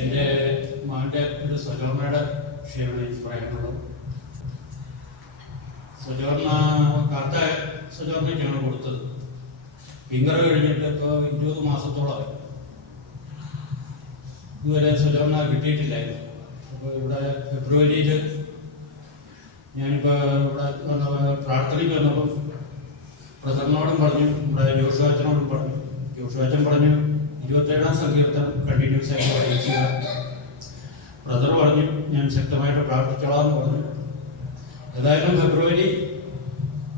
എൻ്റെ മകൻ്റെ ഒരു സ്വജോർണയുടെ വിഷയമാണ് എനിക്ക് പറയാനുള്ളത്. സ്വജോർണ കറുത്ത സ്വജോർണയ്ക്കാണ് കൊടുത്തത്. ഫിംഗർ കഴിഞ്ഞിട്ട് ഇപ്പോൾ 20 മാസത്തോളം ഇതുവരെ സ്വജോർണ കിട്ടിയിട്ടില്ലായിരുന്നു. അപ്പോൾ ഇവിടെ ഫെബ്രുവരിയിൽ ഞാനിപ്പോൾ ഇവിടെ പ്രാർത്ഥനയ്ക്ക് വന്നപ്പോൾ ബ്രദറിനോടും പറഞ്ഞു, ഇവിടെ ജോഷുവാച്ചനോടും പറഞ്ഞു. ജോഷുവാച്ചൻ പറഞ്ഞു 27-ാം സങ്കീർത്തനം കണ്ടിന്യൂസ് ആയിട്ട് വായിക്കുക. ബ്രദർ പറഞ്ഞു ഞാൻ ശക്തമായിട്ട് പ്രാർത്ഥിച്ചോളാം എന്ന് പറഞ്ഞു. ഏതായാലും ഫെബ്രുവരി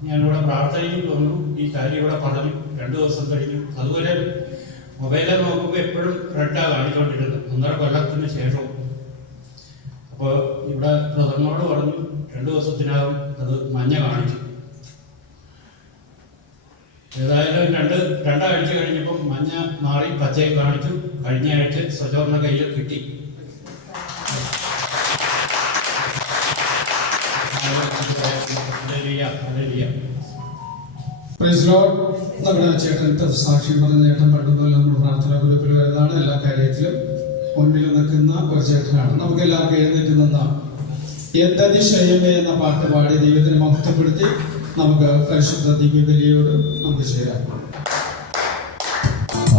ഞാനിവിടെ പ്രാർത്ഥനയിൽ വന്നു. ഈ കാര്യം ഇവിടെ പറഞ്ഞു. 2 ദിവസം കഴിഞ്ഞു. അതുവരെ മൊബൈലിൽ നോക്കുമ്പോൾ എപ്പോഴും റെഡാണ് കാണിച്ചുകൊണ്ടിരുന്നത്. 1.5 കൊല്ലത്തിന് ശേഷവും. അപ്പോൾ ഇവിടെ ബ്രദറിനോട് പറഞ്ഞു 2 ദിവസത്തിനകം അത് മഞ്ഞ കാണിച്ചു. ഏതായാലും രണ്ടാഴ്ച കഴിഞ്ഞപ്പം മഞ്ഞ മാറി പച്ചയും കാണിച്ചു. കഴിഞ്ഞ ആഴ്ച സ്വജോർണ കയ്യിൽ കിട്ടി. നമ്മുടെ ചേട്ടൻ സാക്ഷ്യം പറഞ്ഞ ചേട്ടൻ പണ്ടുപോലെ നമ്മൾ പ്രാർത്ഥന ഗ്രൂപ്പിൽ വരുന്നതാണ്. എല്ലാ കാര്യത്തിലും മുന്നിൽ നിൽക്കുന്ന ഒരു ചേട്ടനാണ്. നമുക്ക് എല്ലാവർക്കും എഴുന്നേറ്റ് നിന്നാം എന്തതിശയമേ എന്ന പാട്ട് പാടി ദൈവത്തിനെ മഹത്വപ്പെടുത്തി നമുക്ക് പരിശുദ്ധ ദിവ്യബലിയോട് നമുക്ക് ചേരാം.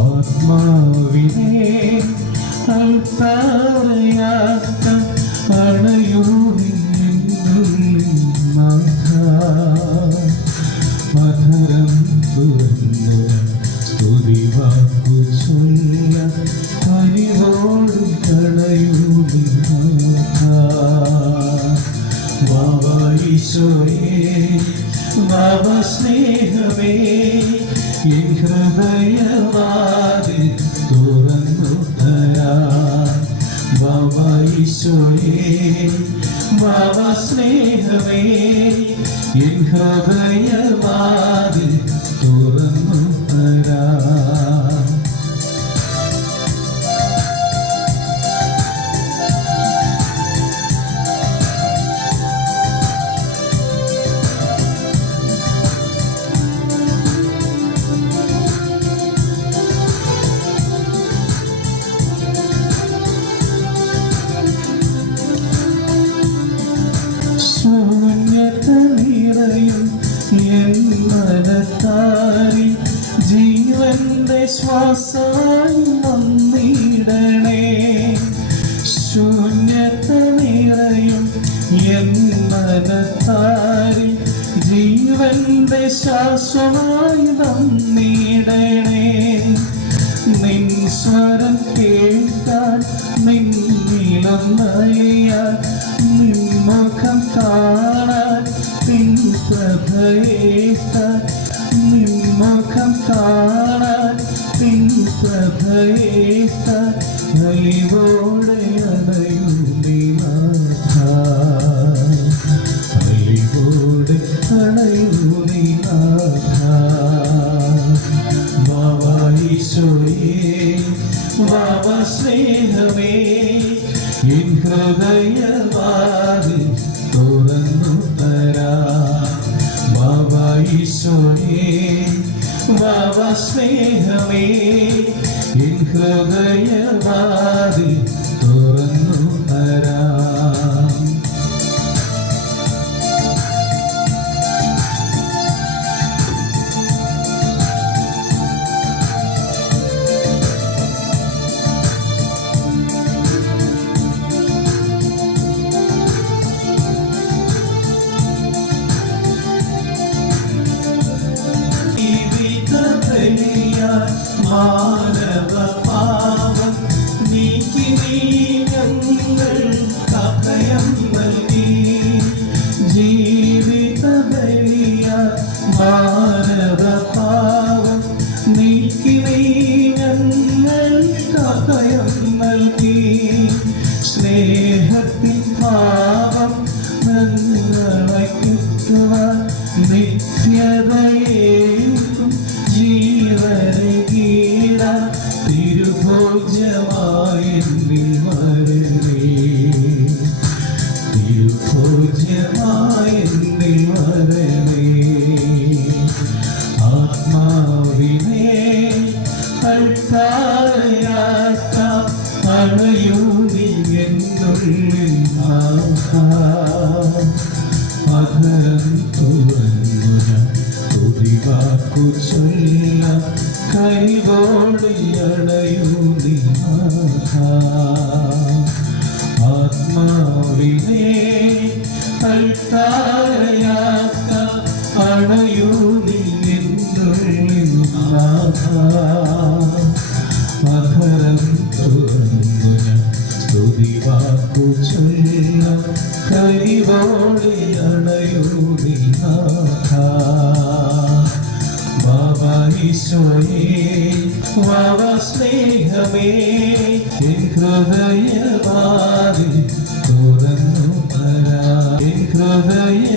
ആത്മാവിനെ അൽത്താരയാക്കം മധുരം തുറന്നു സ്തുതി വാക്കു ചൊല്ല ഹരിവോട് കളയൂരി വാവായിശോയേ വാവ സ്നേഹമേ എൻ ഹൃദയവാതിൽ തുറന്നു തരാം. വാവായിശോയേ വാവ സ്നേഹമേ എൻ ഹൃദയവാതിൽ തുറന്നു തരാം. ജീവന്റെ ശ്വാസമായി വന്നിടണേ. ശൂന്യത നിറയും എൻ മനത്താരി ജീവന്റെ ശ്വാസമായി വന്നിടണേ. നിൻ സ്വരം കേൾക്കാൻ നിന്നിലും നയാൻ നിൻ മുഖം കാണാൻ നിൻ പ്രഭയേക്കാൻ മുഖം കാണാൻ നിൻ പ്രഭയേക്കാൻ അലിവോടെ അണയുന്നി നാഥ. അലിവോടെ അണയുന്നി നാഥ. വാവായിശോയേ വാവ സ്നേഹമേ എൻ ഹൃദയവാതിൽ തുറന്നു തരാം. വാവായിശോയേ വാവ സ്നേഹമേ എൻ ഹൃദയവാതിൽ തുറന്നു തരാം. മാനവ പാവം വാക്കു ചൊല്ല കൈവോളിയണയൂ നീ നാഥ. ആത്മാവിനെ അൾത്താരയാക്ക അണയൂ നീ എന്നുള്ളിൽ നാഥ. അധരം തുറന്നു ഞാൻ സ്തുതി വാക്കു ചൊല്ല കൈവോളിയണയൂ നീ നാഥ. ബാബാ ഈശോയേ വാവാ സ്നേഹമേ എൻ ഹൃദയവാതിൽ തുറന്നു തരാം. എൻ ഹൃദയ